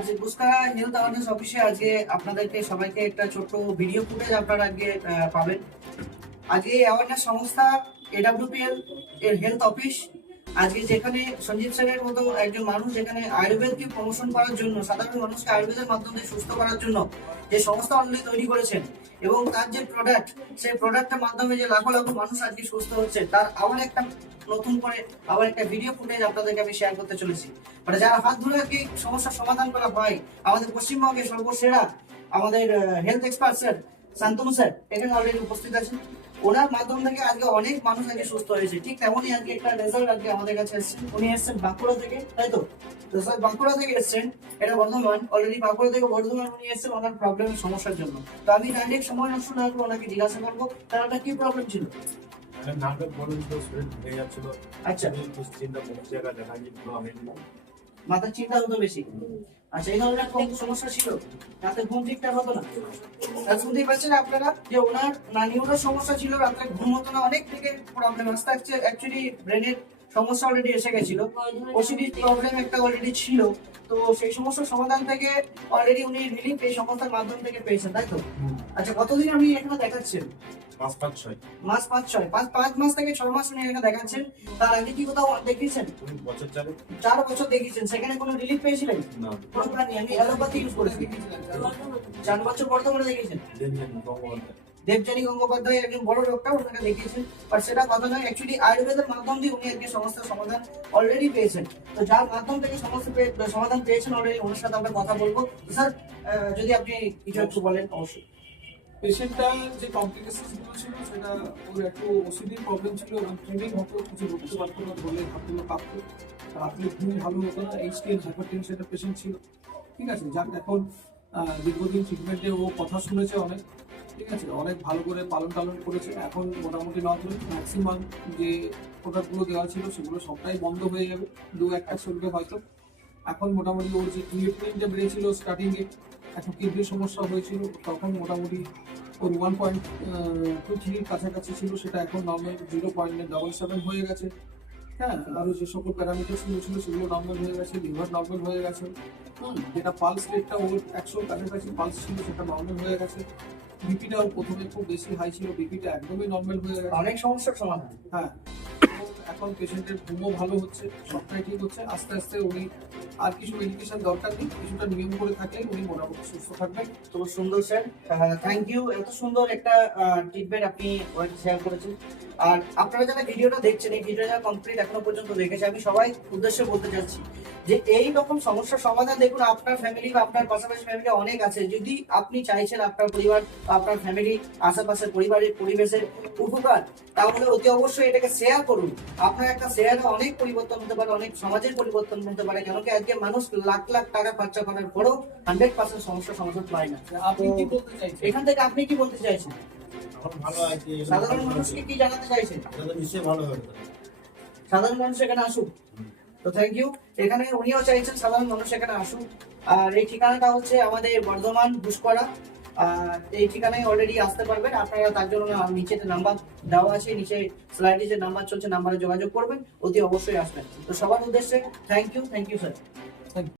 আজ বুস্কা health awareness অফিসে আজকে আপনাদেরকে সবাইকে একটা ছোট্ট ভিডিও ফুটেজ আপনারা আজকে পাবেন। আজকে এই অ্যাওয়ারনেস সংস্থা এডব্লিউপিএল এর হেলথ অফিস আজকে যেখানে সঞ্জীব স্যারের মতো একজন মানুষ যেখানে আয়ুর্বেদকে প্রমোশন করার জন্য, সাধারণ মানুষকে আয়ুর্বেদের মাধ্যমে সুস্থ করার জন্য যে সংস্থা অলরেডি তৈরি করেছেন এবং তার যে প্রোডাক্ট, সেই প্রোডাক্টের মাধ্যমে যে লাখো লাখো মানুষ আজকে সুস্থ হচ্ছে, তার আবার একটা নতুন করে আবার একটা ভিডিও ফুটেজ আপনাদেরকে আমি শেয়ার করতে চলেছি। মানে যারা হাত ধরে আর কি সমস্যার সমাধান করা হয়, আমাদের পশ্চিমবঙ্গের সর্বসেরা আমাদের health expert sir Shantanu sir এখানে অলরেডি উপস্থিত আছেন। ওনার মাধ্যম থেকে আজকে অনেক মানুষ আজকে সুস্থ হয়েছে। ঠিক তেমনই আজকে একটা রেজাল্ট আজকে আমাদের কাছে এসেছেন। উনি এসেছেন বাঁকুড়া থেকে, তাই তো? তো স্যার বাঁকুড়া থেকে এসেছেন, এটা বর্ধমান, অলরেডি বাঁকুড়া থেকে বর্ধমান উনি এসেছেন ওনার প্রবলেমের সমস্যার জন্য। তো আমি ডাইরেক্ট সময় নষ্ট না করে ওনাকে জিজ্ঞাসা করবো তার ওটা কি প্রবলেম ছিল। আচ্ছা, মাথার চিন্তা হতো বেশি। আচ্ছা, এই ধরনের কোন সমস্যা ছিল? রাতে ঘুম ঠিকঠাক হতো না? আর শুনতেই পাচ্ছেন আপনারা যে ওনার নিউরোর সমস্যা ছিল, রাতে ঘুম হতো না, অনেক থেকে প্রবলেম আসতে আসছে। অ্যাকচুয়ালি ব্রেনের সমস্যা অলরেডি এসে গেছিল, ওসিডি প্রবলেম একটা অলরেডি ছিল। তো সেই সমস্যার সমাধান থেকে অলরেডি উনি রিলিফ এই সংস্থার মাধ্যম থেকে পেয়েছেন, তাই তো? আচ্ছা, কতদিন আপনি এখানে দেখাচ্ছেন? মাস 5-6 পাঁচ মাস থেকে 6 মাস উনি এখানে দেখাচ্ছেন। তার আগে কি কোথাও দেখিয়েছেন? বছর চালু 4 বছর দেখিয়েছেন, সেখানে কোনো রিলিফ পেয়েছিলেন? না কোনো প্ল্যান নেই, আমি অ্যালোপ্যাথি ইউজ করেছি। 4 বছর বর্তমানে দেখিয়েছেন দেবযানী গঙ্গোপাধ্যায়, একজন বড় ডক্টর, ওনাকে দেখিয়েছেন। বাট সেটা কথা নয়, অ্যাকচুয়ালি আয়ুর্বেদের মাধ্যম দিয়ে উনি আজকে সমস্যার সমাধান অলরেডি পেয়েছেন। তো যার মাধ্যম থেকে সমাধান পেয়েছেন অলরেডি, ওনার সাথে আমরা কথা বলবো। স্যার, যদি আপনি কিছু একটু বলেন। অবশ্যই। পেশেন্টটা যে কমপ্লিকেশনস গুলো ছিল সেটা ওর একটু ওসিডির প্রবলেম ছিল এবং ট্রিমিং হতো, কিছু বলতে পারতো না, বলে হাতগুলো কাঁপতো, রাত্রে ঘুম ভালো হতো না, এইচটিএল হাইপারটেনশনের পেশেন্ট ছিল। ঠিক আছে, যাক এখন দীর্ঘদিন ট্রিটমেন্টে ও কথা শুনেছে অনেক, ঠিক আছে, অনেক ভালো করে পালন টালন করেছে। এখন মোটামুটি নর্মাল, ম্যাক্সিমাম যে প্রোডাক্টগুলো দেওয়া ছিল সেগুলো সবটাই বন্ধ হয়ে যাবে, 2-1টা চলবে হয়তো। এখন মোটামুটি ওর যে ক্রিয়েটিনিনটা বেড়েছিল স্টার্টিংয়ে, এখন কিডনির সমস্যা হয়েছিল, তখন মোটামুটি ওর 1.23 কাছাকাছি ছিল, সেটা এখন নর্মাল 0.77 হয়ে গেছে। হ্যাঁ, আরো যে সকল প্যারামিটার্স গুলো ছিল সেগুলো নর্মাল হয়ে গেছে, লিভার নর্মাল হয়ে গেছে। যেটা পালস রেটটা ওর 100 কাছাকাছি পালস ছিল, সেটা নর্মাল হয়ে গেছে। বিপিটা ওর প্রথমে খুব বেশি হাই ছিল, বিপিটা একদমই নর্মাল হয়ে গেছে। অনেক সমস্যার সমাধান। হ্যাঁ, এখন পেশেন্টের ঘুমও ভালো হচ্ছে, সবটাই ঠিক হচ্ছে। আস্তে আস্তে উনি আর কিছু মেডিকেশন দরকার নেই, কিছুটা নিয়ম করে থাকলে উনি মোটামুটি সুস্থ থাকবেন। তো সুন্দর স্যার, থ্যাংক ইউ, এত সুন্দর একটা ট্রিটমেন্ট আপনি শেয়ার করেছেন। আর আপনারা যারা ভিডিওটা দেখছেন, এই ভিডিওটা কমপ্লিট এখনো পর্যন্ত দেখেছে, আমি সবাই উদ্দেশ্যে বলতে চাচ্ছি যে এই রকম সমস্যার সমাধান দেখুন আপনার ফ্যামিলি বা আপনার পাশাপাশি ফ্যামিলি অনেক আছে। যদি আপনি চাইছেন আপনার পরিবার বা আপনার ফ্যামিলি আশেপাশের পরিবারের পরিবেশের উপকার, তাহলে অতি অবশ্যই এটাকে শেয়ার করুন। আপনার একটা শেয়ারে অনেক পরিবর্তন হতে পারে, অনেক সমাজের পরিবর্তন হতে পারে। কেন কি আজকে মানুষ লাখ লাখ টাকা খরচা করার পরেও 100% সমস্যার সমাধান পায় না। আপনি কি বলতে চাইছেন? এখান থেকে আপনি কি বলতে চাইছেন? এখন ভালো আছে, সাধারণ মানুষকে কি জানাতে চাইছেন? এটা নিশ্চয়ই ভালো হবে। সাধারণ মানুষ এখানে আসুক। তো থ্যাংক ইউ। এখানে উনিও চাইছেন সাধারণ মানুষ এখানে আসুক। আর এই ঠিকানাটা হচ্ছে আমাদের বর্ধমান বুসকরা। এই ঠিকানায় অলরেডি আসতে পারবেন আপনারা। তার জন্য নিচে নাম্বার দেওয়া আছে, নিচে স্লাইডে যে নাম্বার চলছে, নাম্বারে যোগাযোগ করবেন, অতি অবশ্যই আসবেন। তো সবার উদ্দেশ্যে থ্যাংক ইউ স্যার।